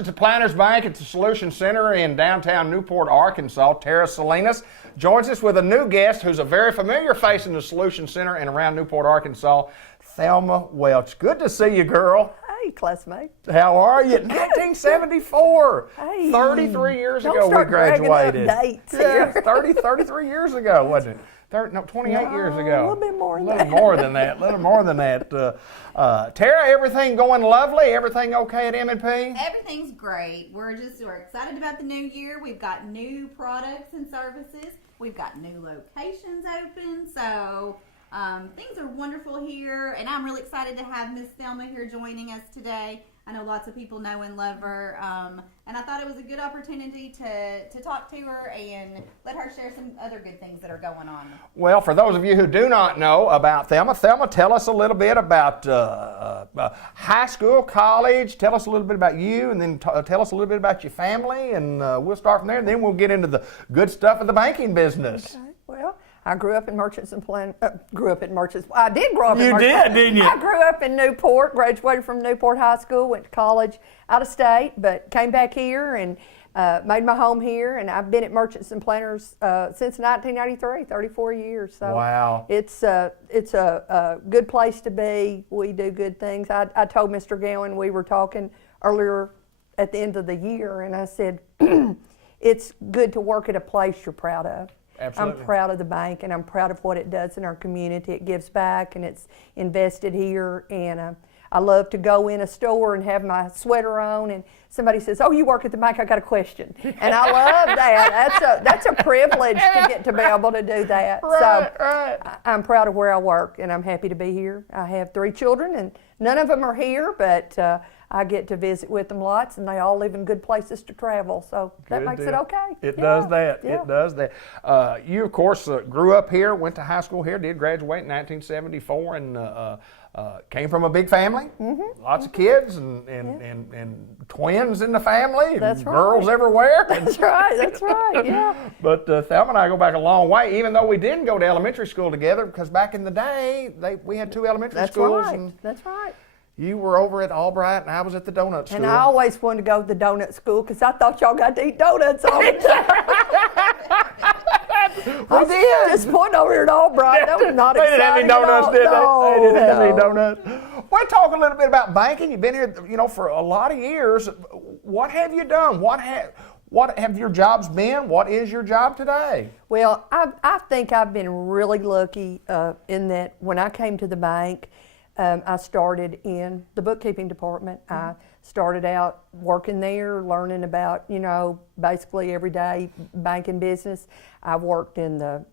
Merchants and Planners Bank at the Solution Center in downtown Newport, Arkansas. Tara Salinas joins us with a new guest who's a very familiar face in the Solution Center and around Newport, Arkansas, Thelma Welch. Good to see you, girl. Hey, classmate. How are you? 1974. Hey. 33 years Don't ago we start bragging up graduated. dates Yeah, here. 33 years ago, wasn't it? 28 years ago. A little bit more than that. A little more than that. Tara, everything going lovely? Everything okay at M&P? Everything's great. We're excited about the new year. We've got new products and services. We've got new locations open. So things are wonderful here. And I'm really excited to have Miss Thelma here joining us today. I know lots of people know and love her. And I thought it was a good opportunity to talk to her and let her share some other good things that are going on. Well, for those of you who do not know about Thelma, tell us a little bit about high school, college. Tell us a little bit about you, and then tell us a little bit about your family, and we'll start from there, and then we'll get into the good stuff of the banking business. Okay. Well, I grew up in Merchants and I did grow up in Merchants. You did, didn't you? I grew up in Newport, graduated from Newport High School, went to college out of state, but came back here and made my home here. And I've been at Merchants and Planners since 1993, 34 years. So wow. It's a good place to be. We do good things. I told Mr. Gowan, we were talking earlier at the end of the year, and I said, it's good to work at a place you're proud of. Absolutely. I'm proud of the bank, and I'm proud of what it does in our community. It gives back, and it's invested here. And I love to go in a store and have my sweater on, and somebody says, "Oh, you work at the bank? I got a question." And I love that. That's a privilege to get to be able to do that. Right. I'm proud of where I work, and I'm happy to be here. I have 3 children, and none of them are here, but I get to visit with them lots, and they all live in good places to travel, so that makes it okay. It does that. Yeah. It does that. You, of course, grew up here, went to high school here, did graduate in 1974, and came from a big family. Mm-hmm. Lots of kids and twins in the family. And That's right. Girls everywhere. That's right, yeah. But Thelma and I go back a long way, even though we didn't go to elementary school together, because back in the day, we had 2 elementary schools. That's right. You were over at Albright, and I was at the donut school. And I always wanted to go to the donut school because I thought y'all got to eat donuts all the time. We did. Just pointing over here at Albright. That was not exciting. They didn't have any donuts, at did they? all. They didn't have any No. donuts. Well, talk a little bit about banking. You've been here, for a lot of years. What have you done? What have your jobs been? What is your job today? Well, I think I've been really lucky in that when I came to the bank, I started in the bookkeeping department. I started out working there, learning about, basically everyday banking business. I worked in the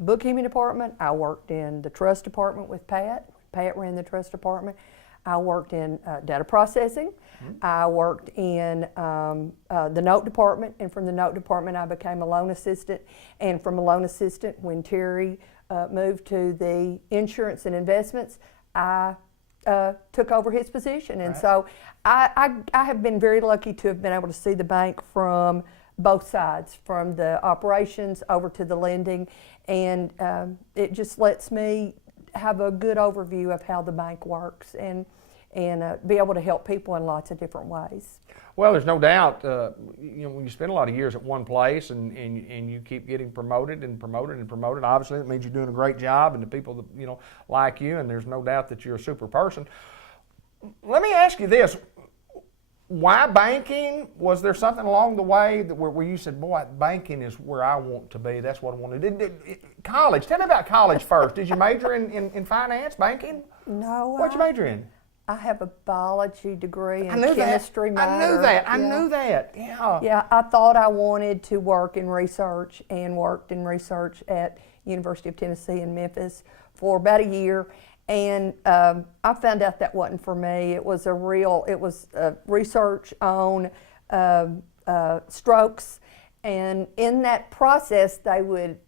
bookkeeping department. I worked in the trust department with Pat. Pat ran the trust department. I worked in data processing. I worked in the note department, and from the note department I became a loan assistant. And from a loan assistant, when Terry moved to the insurance and investments, I took over his position. And so I have been very lucky to have been able to see the bank from both sides, from the operations over to the lending, and it just lets me have a good overview of how the bank works and be able to help people in lots of different ways. Well, there's no doubt, when you spend a lot of years at one place and you keep getting promoted and promoted and promoted, obviously that means you're doing a great job, and the people that, like you, and there's no doubt that you're a super person. Let me ask you this. Why banking? Was there something along the way where you said, boy, banking is where I want to be, that's what I want to do? College, tell me about college first. Did you major in finance, banking? No. What'd you major in? I have a biology degree and I chemistry minor. I knew that. Yeah. Yeah, I thought I wanted to work in research, and worked in research at University of Tennessee in Memphis for about a year. And I found out that wasn't for me. It was research on strokes. And in that process, they would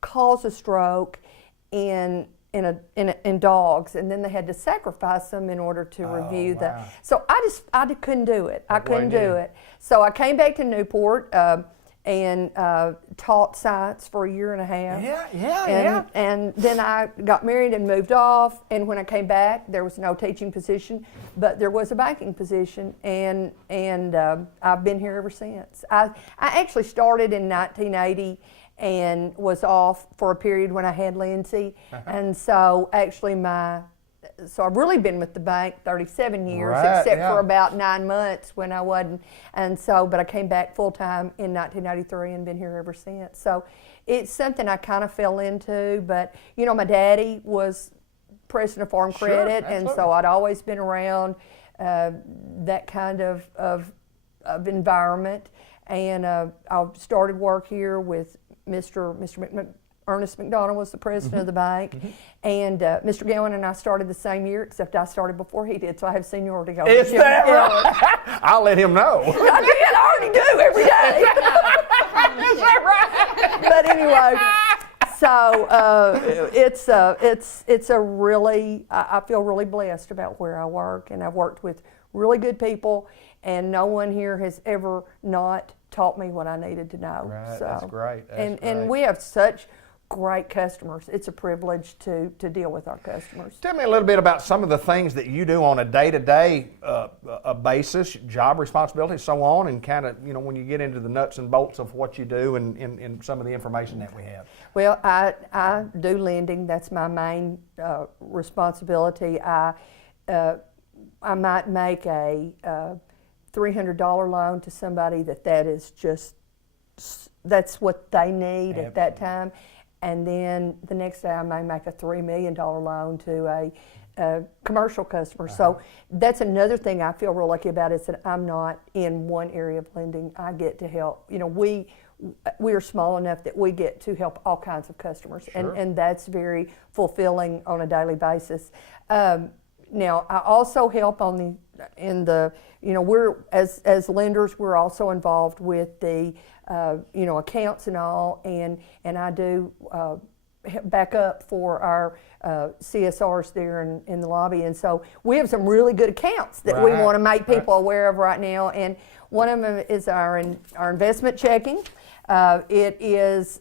cause a stroke in dogs, and then they had to sacrifice them in order to review that. So I couldn't do it. I couldn't do it. So I came back to Newport. and taught science for a year and a half. Yeah. And then I got married and moved off. And when I came back, there was no teaching position, but there was a banking position, and I've been here ever since. I actually started in 1980 and was off for a period when I had Lindsay, and so actually so I've really been with the bank 37 years, Right, except yeah. for about 9 months when I wasn't. And so, but I came back full time in 1993 and been here ever since. So it's something I kind of fell into, but you know, my daddy was president of Farm Sure, Credit, and absolutely. so I'd always been around that kind of environment. And I started work here with Ernest McDonald was the president of the bank, and Mr. Gowan and I started the same year, except I started before he did, so I have seniority over Is him. that Yeah. right? I'll let him know. I did, I already do every day. Is that right? But anyway, so it's a really, I feel really blessed about where I work, and I've worked with really good people, and no one here has ever not taught me what I needed to know. Right, So, that's great. That's and great. we have such great customers. It's a privilege to deal with our customers. Tell me a little bit about some of the things that you do on a day-to-day basis, job responsibilities, so on, and kind of, you know, when you get into the nuts and bolts of what you do and some of the information that we have. Well, I do lending. That's my main responsibility. I might make a $300 loan to somebody that is just, that's what they need at that time. And then the next day I may make a $3 million loan to a commercial customer. So that's another thing I feel real lucky about, is that I'm not in one area of lending. I get to help. You know, we are small enough that we get to help all kinds of customers, Sure. and that's very fulfilling on a daily basis. Now, I also help you know, we're, as lenders, we're also involved with the, you know, accounts and all, and I do back up for our CSRs there in the lobby. And so we have some really good accounts that we Right, want to make people aware of right now. And one of them is our investment checking. It is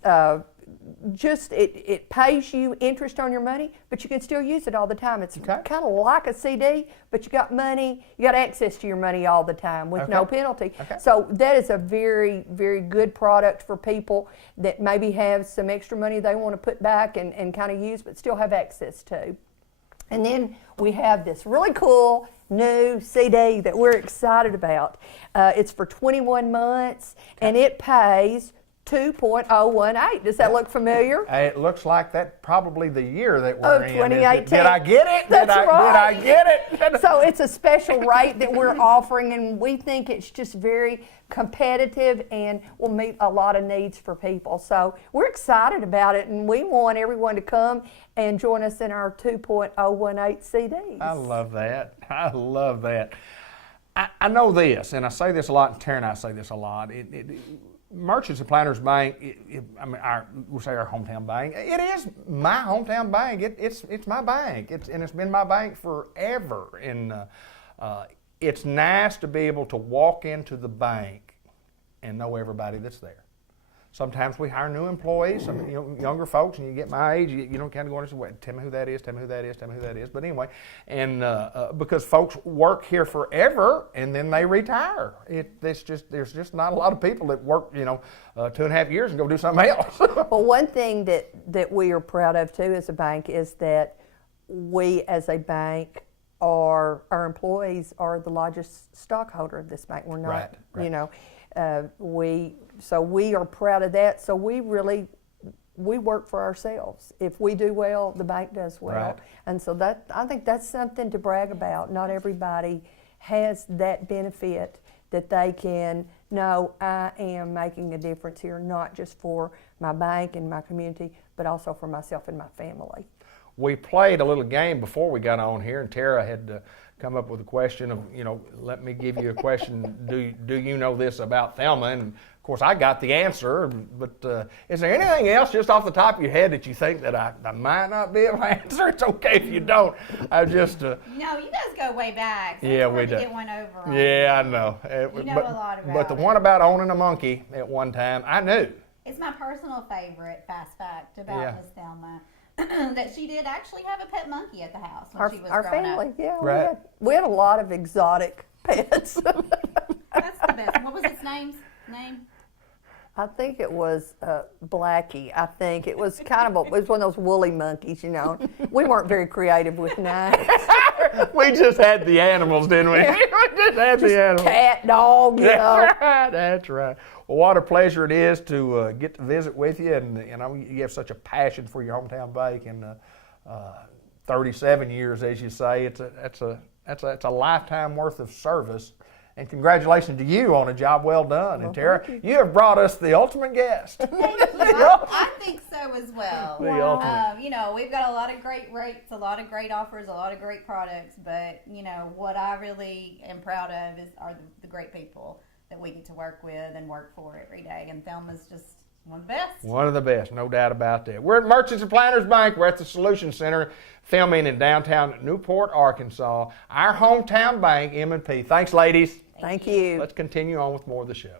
it pays you interest on your money, but you can still use it all the time. It's Okay. kind of like a CD, but you got money, you got access to your money all the time with no Okay. penalty. Okay. So that is a very, very good product for people that maybe have some extra money they want to put back and kind of use, but still have access to. And then we have this really cool new CD that we're excited about. It's for 21 months, and it pays 2.018. Does that look familiar? It looks like that probably the year that we're in. 2018. Did I get it? That's right. Did I get it? So it's a special rate that we're offering, and we think it's just very competitive and will meet a lot of needs for people. So we're excited about it, and we want everyone to come and join us in our 2.018 CDs. I love that. I love that. I know this, and I say this a lot, and Tara and I say this a lot. Merchants and Planters Bank, we'll say our hometown bank. It is my hometown bank. It's my bank. And it's been my bank forever. And it's nice to be able to walk into the bank and know everybody that's there. Sometimes we hire new employees, some younger folks, and you get my age, you know, kind of going and say, "Wait, tell me who that is, tell me who that is, tell me who that is." But anyway, and because folks work here forever and then they retire, there's just not a lot of people that work, 2.5 years and go do something else. Well, one thing that we are proud of too as a bank is that we as a bank our employees are the largest stockholder of this bank. We're not, Right. we are proud of that. So we work for ourselves. If we do well, the bank does well. Right. And so I think that's something to brag about. Not everybody has that benefit that they can know I am making a difference here, not just for my bank and my community, but also for myself and my family. We played a little game before we got on here, and Tara had come up with a question of, let me give you a question. Do you know this about Thelma? And of course, I got the answer, but is there anything else just off the top of your head that you think that I might not be able to answer? It's okay if you don't. I just... No, you guys go way back. So Yeah, it's we hard to do. get one over on Yeah, I you. know. You know a lot about But the it. one about owning a monkey at one time, I knew. It's my personal favorite fast fact about Yeah. Miss Thelma. That she did actually have a pet monkey at the house when Our, she was our growing family, up. yeah, Right. we had a lot of exotic pets. That's the best. What was its name? I think it was Blackie. I think it was kind of it was one of those woolly monkeys, you know. We weren't very creative with names. We just had the animals, didn't we? We just had the animals. Cat, dog, you know. That's right. That's right. Well, what a pleasure it is to get to visit with you, and you have such a passion for your hometown bake, and 37 years, as you say, it's a lifetime worth of service. And congratulations to you on a job well done. And Tara, you have brought us the ultimate guest. Thank you. I think so as well. The ultimate. We've got a lot of great rates, a lot of great offers, a lot of great products. But what I really am proud of are the great people that we get to work with and work for every day. And Thelma's just one of the best. One of the best, no doubt about that. We're at Merchants and Planners Bank. We're at the Solution Center, filming in downtown Newport, Arkansas. Our hometown bank, M&P. Thanks, ladies. Thank you. Let's continue on with more of the show.